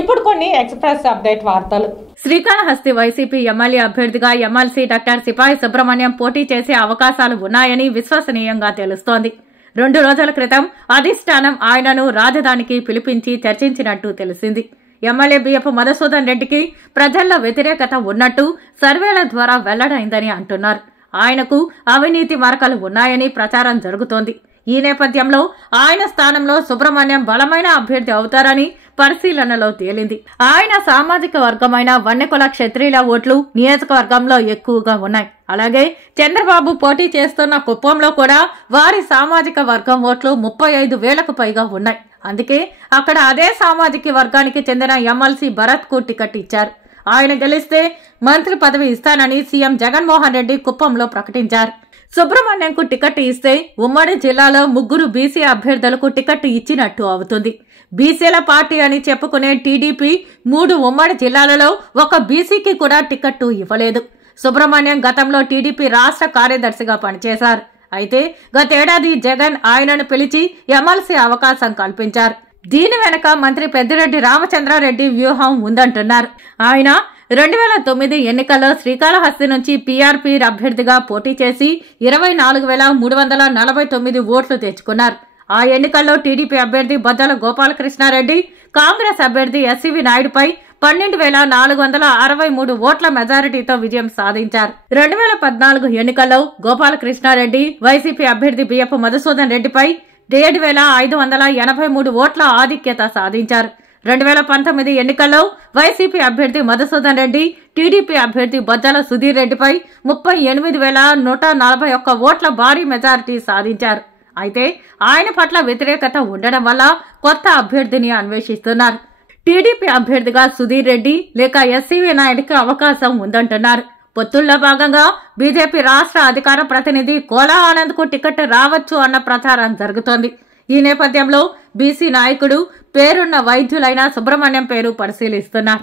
ఇప్పుడు కొన్ని express update వార్తలు. శ్రీకాళహస్తి వైసీపీ ఎమ్మెల్యే అభ్యర్థిగా ఎమ్మెల్సీ డాక్టర్ సిపాయి సుబ్రహ్మణ్యం పోటీ చేసే అవకాశాలు ఉన్నాయని విశ్వసనీయంగా తెలుస్తోంది. 2 రోజుల క్రితం అధిష్టానం ఆయనను రాజధానికి పిలిపించి చర్చించినట్టు తెలిసింది. ఎమ్మెల్యే బియ్యపు మధుసూదన్ రెడ్డికి ప్రజల్లో వ్యతిరేకత ఉన్నట్టు సర్వేల ద్వారా వెల్లడైందని అంటున్నారు. ఆయనకు అవినీతి మరకలు ఉన్నాయని ప్రచారం జరుగుతోంది. ఈ నేపథ్యంలో ఆయన స్థానంలో సుబ్రహ్మణ్యం బలమైన అభ్యర్థి అవుతారని పరిశీలనలో తేలింది. ఆయన సామాజిక వర్గమైన వన్నెకుల క్షత్రియుల ఓట్లు నియోజకవర్గంలో ఎక్కువగా ఉన్నాయి. అలాగే చంద్రబాబు పోటీ చేస్తున్న కుప్పంలో కూడా వారి సామాజిక వర్గం ఓట్లు 35,000కు పైగా ఉన్నాయి. అందుకే అక్కడ అదే సామాజిక వర్గానికి చెందిన ఎమ్మెల్సీ భరత్ కు టికెట్ ఇచ్చారు. ఆయన గెలిస్తే మంత్రి పదవి ఇస్తానని సీఎం జగన్మోహన్ రెడ్డి కుప్పంలో ప్రకటించారు. సుబ్రహ్మణ్యంకు టికెట్ ఇస్తే ఉమ్మడి జిల్లాలో 3 బీసీ అభ్యర్థులకు టికెట్ ఇచ్చినట్టు అవుతుంది. బీసీల పార్టీ అని చెప్పుకునే టీడీపీ 3 ఉమ్మడి జిల్లాలలో ఒక బీసీకి కూడా టికెట్టు ఇవ్వలేదు. సుబ్రహ్మణ్యం గతంలో టీడీపీ రాష్ట్ర కార్యదర్శిగా పనిచేశారు. అయితే గతేడాది జగన్ ఆయనను పిలిచి ఎమ్మెల్సీ అవకాశం కల్పించారు. దీని వెనక మంత్రి పెద్దిరెడ్డి రామచంద్రారెడ్డి వ్యూహం ఉందంటున్నారు. ఆయన 2009 ఎన్నికల్లో శ్రీకాళహస్తి నుంచి పీఆర్పీ అభ్యర్థిగా పోటీ చేసి 24,349 ఓట్లు తెచ్చుకున్నారు. ఆ ఎన్నికల్లో టీడీపీ అభ్యర్థి బొజ్జల గోపాలకృష్ణారెడ్డి, కాంగ్రెస్ అభ్యర్థి ఎస్సీవీ నాయుడుపై 12,463 ఓట్ల మెజారిటీతో విజయం సాధించారు. 2014 ఎన్నికల్లో గోపాలకృష్ణారెడ్డి వైసీపీ అభ్యర్థి బియ్యపు మధుసూదన్ రెడ్డిపై 7,583 ఓట్ల ఆధిక్యత సాధించారు. 2019 ఎన్నికల్లో వైసీపీ అభ్యర్థి మధుసూదన్ రెడ్డి, టీడీపీ అభ్యర్థి బొజ్జల సుధీర్ రెడ్డిపై 38,141 ఓట్ల భారీ మెజారిటీ సాధించారు. అయితే ఆయన పట్ల వ్యతిరేకత ఉండడం వల్ల కొత్త అభ్యర్థిని అన్వేషిస్తున్నారు. టీడీపీ అభ్యర్థిగా సుధీర్ రెడ్డి లేక ఎస్సీవీ నాయుడికి అవకాశం ఉందంటున్నారు. పొత్తుల్లో భాగంగా బీజేపీ రాష్ట్ర అధికార ప్రతినిధి కోలా ఆనంద్ కు టికెట్ రావచ్చు అన్న ప్రచారం జరుగుతోంది. ఈ నేపథ్యంలో బీసీ నాయకుడు పేరున్న వైద్యులైన సుబ్రహ్మణ్యం పేరు పరిశీలిస్తున్నారు.